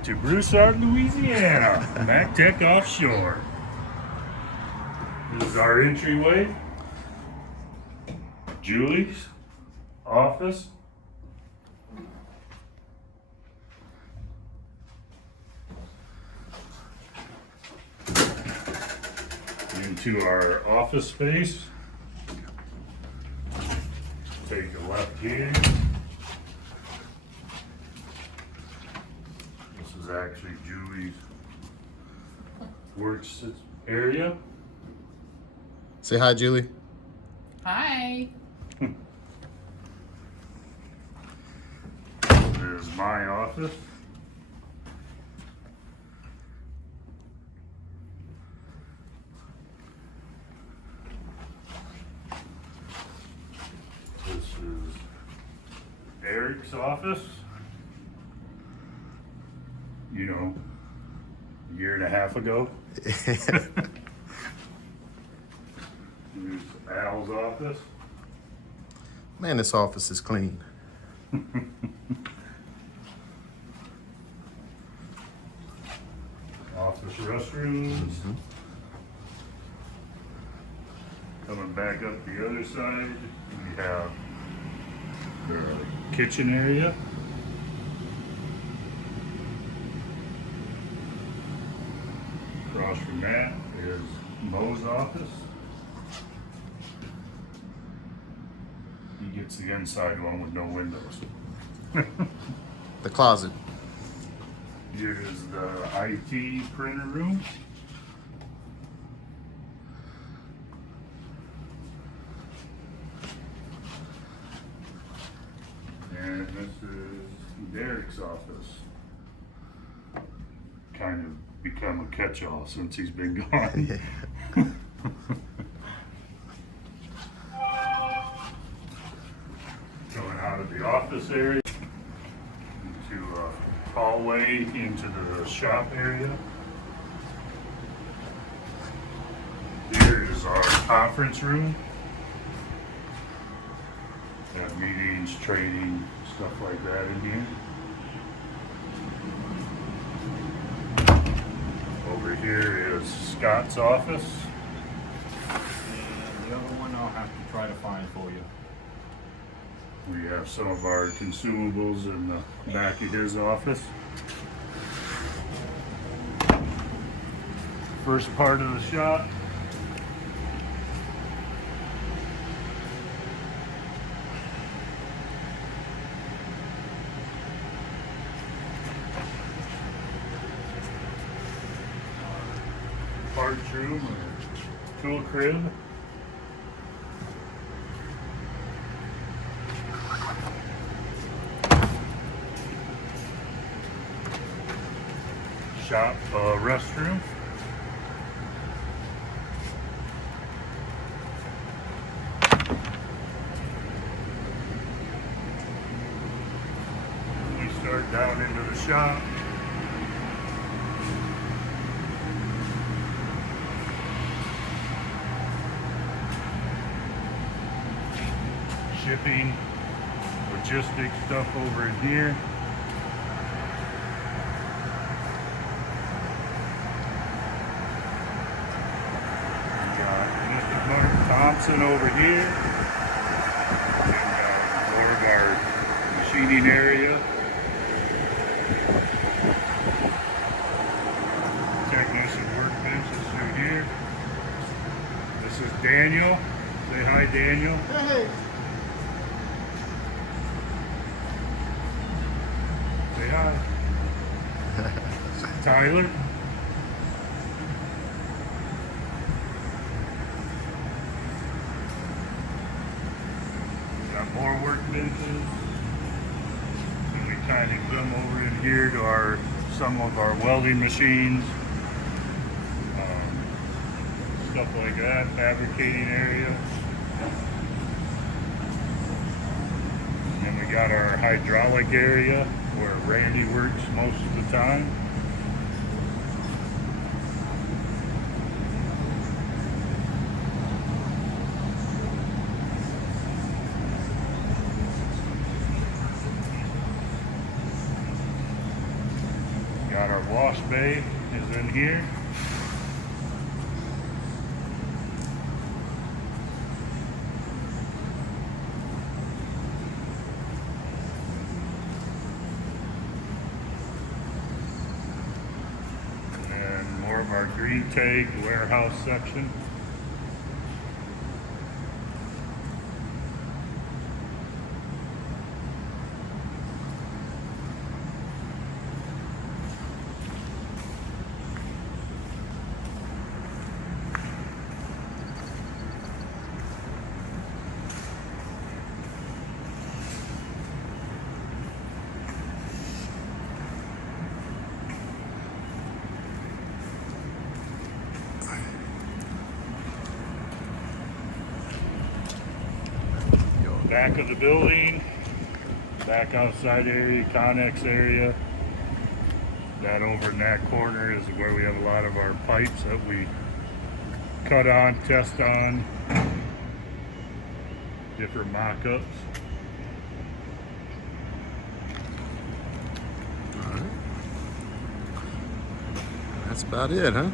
Welcome to Broussard, Louisiana, Mactech Offshore. This is our entryway. Julie's office. Into our office space. Take a left here. This is actually Julie's works area. Say hi, Julie. Hi. There's my office. This is Eric's office. You know, a year and a half ago. Here's Al's office. Man, this office is clean. Office restrooms. Coming back up the other side, we have the kitchen area. Across from that is Mo's office. He gets the inside one with no windows. The closet. Here is the IT printer room. And this is Derek's office. Kind of become a catch-all since he's been gone. Going out of the office area into a hallway into the shop area. Here is our conference room. Have meetings, trading, stuff like that in here. Over here is Scott's office. And the other one I'll have to try to find for you. We have some of our consumables in the back of his office. First part of the shop. Parts room or tool crib. Shop restroom. We start down into the shop. Shipping, logistics stuff over in here. Thompson over here. And more of our machining area. Technician workbenches through here. This is Daniel. Say hi, Daniel. Hey. Say hi. Tyler. More workbenches. And we kind of come over in here to some of our welding machines, stuff like that, fabricating area. And then we got our hydraulic area where Randy works most of the time. wash bay is in here. And more of our green tank warehouse section. Back of the building, back outside area, Connex area. That over in that corner is where we have a lot of our pipes that we cut on, test on, different mock-ups. All right. That's about it, huh?